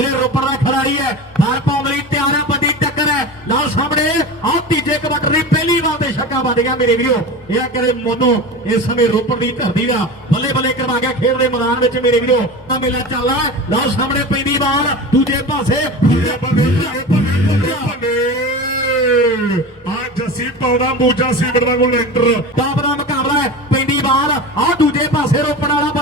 ਜਿਹੜੇ ਰੋਪੜ ਦਾ ਖਿਡਾਰੀ ਹੈ ਬਾਹਰ ਪਾਉਣ ਲਈ ਤਿਆਰ ਹੈ ਵੱਡੀ ਟੱਕਰ ਹੈ। ਲਓ ਸਾਹਮਣੇ, ਆਹ ਤੀਜੇ ਕੁਆਟਰ ਦੀ ਪਹਿਲੀ ਵਾਰ ਤੇ ਛੱਕਾ ਵੱਜ ਗਿਆ ਮੇਰੇ ਵੀਰੋ। ਇਹ ਕਰੇ ਮੋਨੋ, ਇਸ ਸਮੇਂ ਰੋਪੜ ਦੀ ਧਰਤੀ ਦਾ ਬੱਲੇ ਬੱਲੇ ਕਰਵਾ ਗਿਆ ਖੇਡ ਦੇ ਮੈਦਾਨ ਵਿੱਚ ਮੇਰੇ ਵੀਰੋ। ਤਾਂ ਮੇਲਾ ਚੱਲਦਾ ਹੈ। ਲਓ ਸਾਹਮਣੇ ਪੈਂਦੀ ਬਾਲ, ਦੂਜੇ ਪਾਸੇ ਆ ਜੱਸੀ ਪਾਉਦਾ, ਮੂਜਾ ਸੀਮਟ ਦਾ ਲੈਂਟਰ ਟਾਪ ਦਾ ਮੁਕਾਬਲਾ ਹੈ, ਪੈਂਦੀ ਬਾਲ, ਆਹ ਦੂਜੇ ਪਾਸੇ ਰੋਪੜ ਵਾਲਾ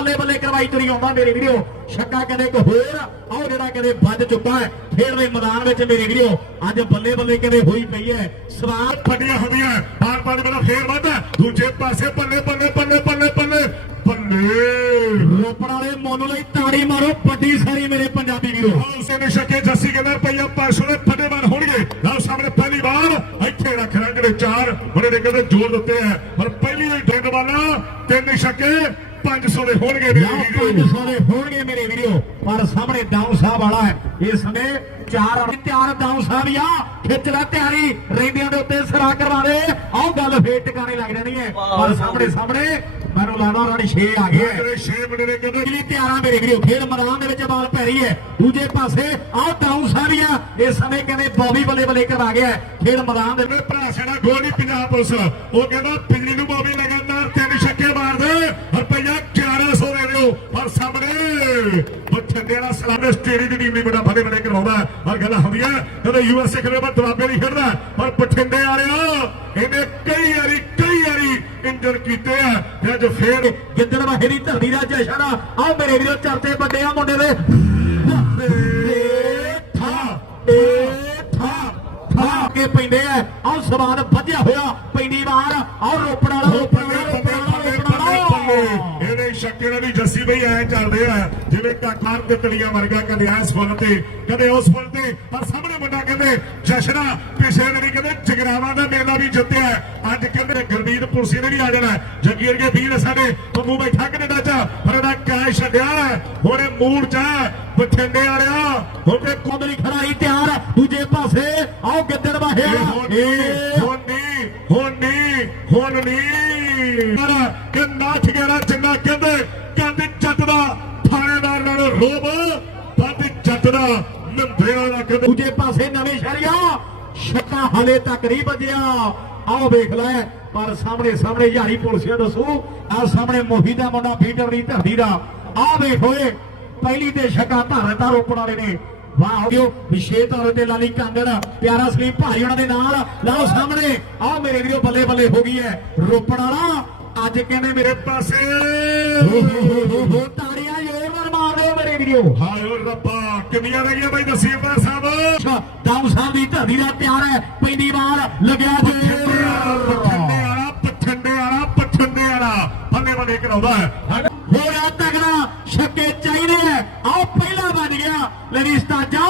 ਬੱਲੇ ਤੁਰੀ ਆਉਂਦਾ ਮੇਰੇ ਵੀਰੋ। ਛੱਕਾ ਕਦੇ ਇੱਕ ਹੋਰ, ਆਹ ਜਿਹੜਾ ਕਦੇ ਵੱਜ ਚੁੱਕਾ ਹੈ ਖੇਡ ਦੇ ਮੈਦਾਨ ਵਿੱਚ ਮੇਰੇ ਵੀਰੋ, ਅੱਜ ਬੱਲੇ ਬੱਲੇ ਕਦੇ ਹੋਈ ਪਈ ਹੈ? ਸਵਾਲ ਫੱਡੀਆਂ ਹੁੰਦੀਆਂ ਬਾਰ ਬਾਰ ਮੇਰਾ ਫੇਰ ਵੱਧਦਾ ਦੂਜੇ ਪਾਸੇ ਬੱਲੇ ਬੱਲੇ ਬੱਲੇ ਬੱਲੇ। ਬੱਲੇ ਬੱਲੇ ਰੋਪੜ ਵਾਲੇ ਮੁੱਲ ਲਈ ਤਾੜੀ ਮਾਰੋ, ਵੱਡੀ ਸਾਰੀ ਮੇਰੇ ਪੰਜਾਬੀ ਵੀਰੋ। ਉਸੇ ਨੇ ਛੱਕੇ, ਜੱਸੀ ਕਹਿੰਦਾ ਰੁਪਈਆ 500 ਦੇ ਫੱਡੇਵਾਨ ਹੋਣਗੇ। ਲਓ ਸਾਹਮਣੇ ਪਹਿਲੀ ਵਾਰ, ਇੱਥੇ ਰੱਖ ਰਾਂ ਜਿਹੜੇ ਚਾਰ। ਬੜੇ ਨੇ ਕਹਿੰਦੇ ਜੋਰ ਦਿੱਤੇ ਆ ਪਰ ਪਹਿਲੀ ਵਾਰ ਡੇਢ ਵਾਲਾ ਤਿੰਨ ਛੱਕੇ 500 ਦੇ ਹੋਣਗੇ ਵੀਰੇ ਪੰਜ ਸੌ ਦੇ ਹੋਣਗੇ ਮੇਰੇ ਵੀਰੋ ਪਰ ਸਾਹਮਣੇ ਡਾਊਨ ਸਾਹਿਬ ਵਾਲਾ ਹੈ। ਇਸ ਸਮੇਂ ਚਾਰ ਤਿਆਰ ਡਾਊਨ ਸਾਹਿਬ ਆ। ਖਿੱਚ ਲੈ ਤਿਆਰੀ। ਰਹਿੰਦਿਆਂ ਦੇ ਉੱਤੇ ਸਰਾ ਕਰਵਾ ਦੇ ਆਹ ਗੱਲ ਫੇਰ ਟਿਕਾਣੇ ਲੱਗ ਜਾਣੀ ਹੈ। ਪਰ ਸਾਹਮਣੇ ਸਾਹਮਣੇ ਮੈਨੂੰ ਲੱਗਦਾ ਰਣ 6 ਆ ਗਿਆ ਹੈ। ਜਿਹੜੇ 6 ਮੁੰਡੇ ਨੇ ਕਹਿੰਦੇ ਲਈ ਤਿਆਰਾਂ ਮੇਰੇ ਵੀਰੋ ਖੇਡ ਮੈਦਾਨ ਦੇ ਵਿੱਚ ਬਾਲ ਪੈ ਰਹੀ ਹੈ। ਦੂਜੇ ਪਾਸੇ ਆਹ ਡਾਊਨ ਸਾਹਿਬ ਆ। ਇਸ ਸਮੇਂ ਕਹਿੰਦੇ ਬੌਬੀ ਬੱਲੇ ਬੱਲੇ ਕਰਵਾ ਗਿਆ। ਖੇਡ ਮੈਦਾਨ ਦੇ ਮੇਰੇ ਭਰਾ ਸਾਡਾ ਗੋਲੀ ਪੰਜਾਬ ਪੁਲਿਸ। ਉਹ ਕਹਿੰਦਾ ਪਿੰਡੀ ਨੂੰ ਬੋਬੀ ਪਰ ਸਾਹਮਣੇ। ਬਠਿੰਡੇ ਵਾਲਾ ਸਲਾਮ ਸਟੇਰੀ ਦੀ ਟੀਮ ਨਹੀਂ ਬੜਾ ਫੜੇ ਫੜੇ ਕਰਵਾਉਂਦਾ ਔਰ ਗੱਲਾਂ ਹੁੰਦੀਆਂ ਕਹਿੰਦਾ ਯੂਐਸਏ ਖੇਡੇ ਬਾਅਦ ਦਵਾਬੇ ਨਹੀਂ ਖੇਡਦਾ ਪਰ ਬਠਿੰਡੇ ਵਾਲਿਓ, ਇਹਨੇ ਕਈ ਵਾਰੀ ਕਈ ਵਾਰੀ ਇੰਜਰ ਕੀਤੇ ਆ। ਤੇ ਅੱਜ ਫੇਰ ਗਿੱਦੜ ਵਾਹੇ ਧਰਤੀ ਦਾ ਜਸ਼ਨ ਆ, ਆਹ ਮੇਰੇ ਵੀਰੋ ਚਰਚੇ ਵੱਡੇ ਆ ਮੁੰਡੇ ਦੇ। ਕੇ ਪੈਂਦੇ ਆ। ਆਹ ਸਵਾਦ ਵਧਿਆ ਹੋਇਆ, ਪੈਂਦੀ ਵਾਰ, ਆਹ ਰੋਪੜ ਵਾਲਾ ਰੋਪੜ ਵਾਲਾ ਰੋਪੜ ਵਾਲਾ। ਵਾਲਾ ਇਹਨੇ ਦੀ ਜੱਸੀ ਬਈ ਐ ਚੱਲਦੇ ਆ ਜਿਵੇਂ ਕਾਕਾਰ ਦੇ ਤਲੀਆਂ ਵਰਗਾ ਕਦੇ ਇਸ ਫੁੱਲ ਤੇ ਕਦੇ ਉਸ ਫੁੱਲ ਤੇ ਪਰ ਸਾਹਮਣੇ ਮੁੰਡਾ ਕਹਿੰਦੇ ਜਸ਼ਨਾ ਪਿਛੇ ਨਹੀਂ ਕਹਿੰਦੇ ਜਗਰਾਵਾਂ ਦਾ ਮੇਲਾ ਵੀ ਜਿੱਤਿਆ ਅੱਜ ਕਹਿੰਦੇ ਗੁਰਦੀਪ ਪੁਲਸੀ ਨੇ ਵੀ ਆ ਜਾਣਾ ਜਗੀਰ ਕੇ ਵੀਰ ਸਾਡੇ ਪੰਮੂ ਬੈਠਾ ਕੈਨੇਡਾ ਚ ਪਰ ਇਹਦਾ ਕੈਸ਼ ਛੱਡਿਆ ਹੁਣ ਇਹ ਮੂਡ ਚ ਬਠਿੰਡੇ ਵਾਲਿਆ। ਹੁਣ ਤੇ ਕੋਦਲੀ ਖੜਾਈ ਤਿਆਰ ਦੂਜੇ ਪਾਸੇ ਆਹ ਗਿੱਦੜ ਵਾਹੇ ਇਹ ਵਾਲਾ ਹੁਣ ਨਹੀਂ ਹੁਣ ਨਹੀਂ ਹੁਣ ਨਹੀਂ ਹੁਣ ਨਹੀਂ ਪਰ ਕਿ ਨਾਥ ਗਿਆ ਚੰਗਾ ਕਹਿੰਦੇ ਕਹਿੰਦੇ ਜੱਟ ਦਾ ਥਾਣੇਦਾਰ ਰੋਬ ਵੱਧ ਜੱਟ ਦਾ ਦਾ ਕਹਿੰਦੇ ਦੂਜੇ ਪਾਸੇ ਨਵੇਂ ਸ਼ਹਿਰੀਆ ਛੱਕਾ ਹਲੇ ਤੱਕ ਨਹੀਂ ਵੱਜਿਆ। ਆਹ ਵੇਖ ਲੈ ਪਰ ਸਾਹਮਣੇ ਸਾਹਮਣੇ ਯਾਰੀ ਪੁਲਸੀਆ ਦੱਸੋ ਆਹ ਸਾਹਮਣੇ ਮੋਹੀ ਦਾ ਮੁੰਡਾ ਫੀਡਰ ਦੀ ਧਰਤੀ ਦਾ। ਆਹ ਵੇਖ ਓਏ ਪਹਿਲੀ ਤੇ ਛੱਕਾ ਧਾਰਤਾ ਰੋਪੜ ਵਾਲੇ ਨੇ। ਵਾਹ ਹੋ ਵਿਸ਼ੇਸ਼ ਤੌਰ ਤੇ ਲਾਲੀ ਕਾਂਗੜ ਪਿਆਰਾ ਸਲੀਮ ਭਾਈ ਉਹਨਾਂ ਦੇ ਨਾਲ। ਲਾਓ ਸਾਹਮਣੇ ਆਹ ਮੇਰੇ ਵੀਰੋ ਬੱਲੇ ਬੱਲੇ ਹੋ ਗਈ ਹੈ ਰੋਪੜ ਵਾਲਾ। ਅੱਜ ਕਹਿੰਦੇ ਮੇਰੇ ਪਾਸੇ? ਹੋ ਹੋ ਹੋ ਤਾੜੀਆਂ ਮਾਰ ਦਿਓ ਮੇਰੇ ਵੀਰੋ ਹਾਏ ਓ ਰੱਬਾ ਕਿੰਨੀਆਂ ਰਹਿ ਬਾਈ ਨਸੀਬਦਾਰ ਸਾਹਿਬ ਦਾਊ ਸਾਹਿਬ ਦੀ ਧਰਤੀ ਦਾ ਪਿਆਰ ਹੈ ਪੈਂਦੀ ਵਾਰ ਲੱਗਿਆ ਪਠੰਡੇ ਜੇ ਵਾਲਾ ਪਠੰਡੇ ਵਾਲਾ ਪਠੰਡੇ ਵਾਲਾ ਬੱਲੇ ਬੱਲੇ ਕਰਾਉਂਦਾ ਹੈ ਹੋਇਆ ਤਗੜਾ ਛੱਕੇ ਚਾਹੀਦੇ ਆ ਆਹ ਪਹਿਲਾ ਵੱਜ ਗਿਆ ਲੜੀਸਤਾ ਜਾ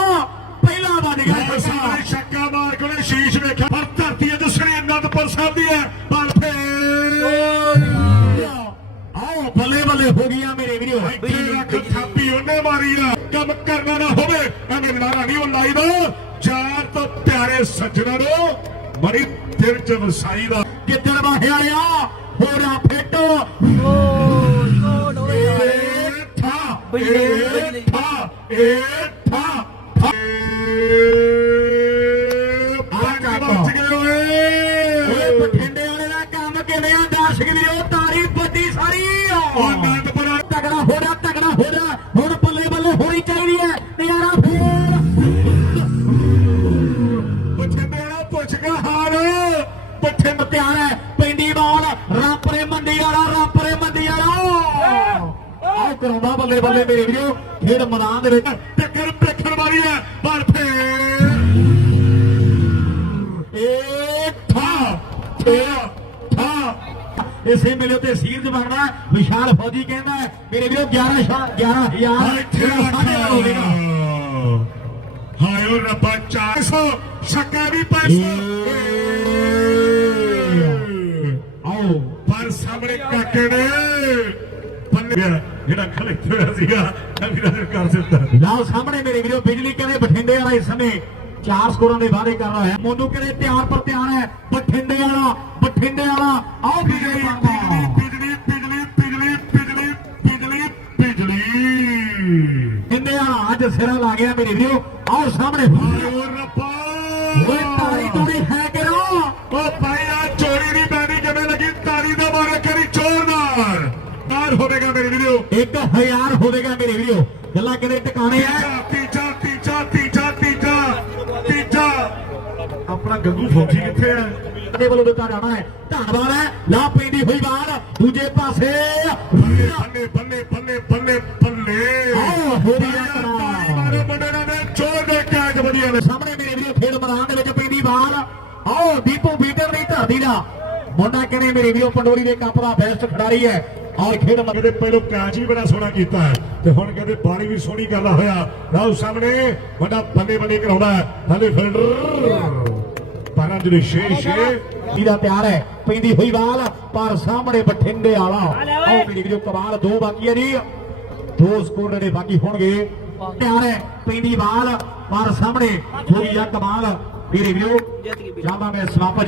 ਪਹਿਲਾ ਵੱਜ ਗਿਆ ਉਹ ਛੱਕਾ। ਸਾਰੇ ਛੱਕਾ ਮਾਰ ਕੇ ਉਹਨੇ ਸ਼ੀਸ਼ ਵੇਖਿਆ ਪਰ ਧਰਤੀ ਅੱਜ ਸ੍ਰੀ ਅਨੰਦਪੁਰ ਸਾਹਿਬ ਦੀ ਹੈ ਬੱਲੇ ਬੱਲੇ ਹੋ ਗਈਆਂ ਮੇਰੇ ਵੀਰੋ। ਇੱਥੇ ਰੱਖ ਥਾਪੀ ਉਹਨੇ ਮਾਰੀ ਨਾ ਕੰਮ ਕਰਨਾ ਨਾ ਹੋਵੇ ਐਵੇਂ ਨਾਰਾ ਨਹੀਂ ਉਹ ਲਾਈ ਦਾ ਚਾਰ ਤੋਂ ਪਿਆਰੇ ਸੱਜਣਾ ਨੂੰ ਮਰੀ ਦਿਲ ਚ ਵਸਾਈ ਦਾ। ਕਿੱਦਣ ਵਾਹਿਆ ਆ ਹੋਰਾ ਫੇਟੋ। ਏ ਠਾ ਏ ਠਾ ਏ ਠਾ ਠਾ। ਪੱਠੇ ਮਤਿਆਰ ਹੈ ਪਿੰਡੀ ਬਾਲ ਰਾਪਰੇ ਮੰਡੀ ਵਾਲਾ ਰਾਪਰੇ ਮੰਡੀ ਵਾਲਾ। ਆਹ ਕਰਾਉਂਦਾ ਬੱਲੇ ਬੱਲੇ ਮੇਰੇ ਵੀਰੋ ਖੇਡ ਮੈਦਾਨ ਦੇ ਵਿੱਚ ਟੱਕਰ ਪੇਖਣ ਵਾਲੀ ਹੈ ਪਰ ਫੇਰ। ਏ ਠਾ ਠਾ ਠਾ ਇਸੇ ਮੇਲੇ ਤੇ ਸੀਰਜ ਬਣਦਾ ਹੈ। ਵਿਸ਼ਾਲ ਫੌਜੀ ਕਹਿੰਦਾ ਹੈ, ਮੇਰੇ ਵੀਰੋ 11 ਸ਼ਾ 11000 ਇੱਥੇ ਰੱਖਿਆ ਹੋਵੇਗਾ। ਹਾਏ ਓ ਰੱਬਾ 400 ਛੱਕਾ ਵੀ 500 ਜਿਹੜਾ ਖਲੇ ਹੋਇਆ ਸੀਗਾ ਅਭਿਨੰਦਨ ਕਰ ਦਿੱਤਾ। ਲਾਓ ਸਾਹਮਣੇ ਮੇਰੇ ਵੀਰੋ ਬਿਜਲੀ ਕਹਿੰਦੇ ਬਠਿੰਡੇ ਵਾਲਾ ਇਸ ਸਮੇਂ ਚਾਰ ਸਕੋਰਾਂ ਦੇ ਵਾਅਦੇ ਕਰ ਰਿਹਾ ਹੈ। ਮੋਨੂ ਕਹਿੰਦੇ ਤਿਆਰ ਪਰ ਤਿਆਰ ਹੈ ਬਠਿੰਡੇ ਵਾਲਾ ਬਠਿੰਡੇ ਵਾਲਾ ਆਓ ਬਿਜਲੀ ਬਿਜਲੀ ਬਿਜਲੀ ਬਿਜਲੀ ਬਿਜਲੀ ਬਿਜਲੀ ਬਿਜਲੀ ਬਿਜਲੀ। ਕਹਿੰਦੇ ਆ ਅੱਜ ਸਿਰਾਂ ਲਾ ਗਿਆ ਮੇਰੇ ਵੀਰੋ। ਆਓ ਸਾਹਮਣੇ। ਤਾਰ ਹੋਵੇਗਾ ਮੇਰੇ ਵੀਡੀਓ 1000 ਹੋਵੇਗਾ ਮੇਰੇ ਵੀਰੋ। ਗੱਲਾਂ ਕਿਤੇ ਟਿਕਾਣੇ ਆ? ਤੀਜਾ ਤੀਜਾ ਤੀਜਾ ਤੀਜਾ ਤੀਜਾ ਆਪਣਾ ਗੰਗੂ ਫੌਜੀ ਕਿੱਥੇ ਹੈ ਦੇ ਵੱਲੋਂ ਦਿੱਤਾ ਜਾਣਾ ਹੈ। ਧੰਨਵਾਦ ਹੈ। ਲਾ ਪੈਂਦੀ ਹੋਈ ਬਾਲ ਦੂਜੇ ਪਾਸੇ ਬੱਲੇ ਬੱਲੇ ਬੱਲੇ ਬੱਲੇ ਬੱਲੇ ਆਹ, ਹੋਰੀ ਆ ਕਰਾ। ਮਾਰੇ ਮੁੰਡੇ ਨੇ ਚੋਰ ਦੇ ਕੈਚ ਵਧੀਆ ਨੇ। ਸਾਹਮਣੇ ਮੇਰੇ ਵੀਰੋ ਖੇਡ ਮੈਦਾਨ ਦੇ ਵਿੱਚ ਪੈਂਦੀ ਬਾਲ ਆਓ ਦੀਪੂ ਬੀਟਰ ਦੀ ਧਰਤੀ ਦਾ। ਮੁੰਡਾ ਕਹਿੰਦੇ ਮੇਰੇ ਵੀਰੋ ਪੰਡੋਰੀ ਦੇ ਕੱਪ ਦਾ ਬੈਸਟ ਖਿਡਾਰੀ ਹੈ। ਔਰ ਖੇਡ ਮ- ਕਹਿੰਦੇ ਪਹਿਲੋਂ ਕੈਚ ਵੀ ਬੜਾ ਸੋਹਣਾ ਕੀਤਾ ਹੈ। ਤੇ ਹੁਣ ਕਹਿੰਦੇ ਬਾਣੀ ਵੀ ਸੋਹਣੀ ਕਰਦਾ ਹੋਇਆ। ਰਾਉ ਸਾਹਮਣੇ ਵੱਡਾ ਬੱਲੇ ਬੱਲੇ ਕਰਾਉਂਦਾ ਹੈ। ਹਲੇ ਫਿਲਡਰ ਪਰਾਂ ਜਿਹੜੇ ਛੇ ਛੇ। ਇਹਦਾ ਤਿਆਰ ਹੈ। ਪੈਂਦੀ ਹੋਈ ਬਾਲ ਪਰ ਸਾਹਮਣੇ ਬਠਿੰਡੇ ਵਾਲਾ। ਆਓ ਮੇਰੀ ਵੀਰੋ ਕਮਾਲ ਦੋ ਬਾਕੀ ਹੈ ਜੀ। ਦੋ ਸਕੋਰ ਜਿਹੜੇ ਬਾਕੀ ਹੋਣਗੇ। ਤਿਆਰ ਹੈ। ਪੈਂਦੀ ਬਾਲ ਪਰ ਸਾਹਮਣੇ ਹੋਈ ਆ ਕਮਾਲ। ਮੇਰੇ ਵੀਰੋ ਜ਼ਿਆਦਾ ਮੈਂ ਸਵਾਪਤ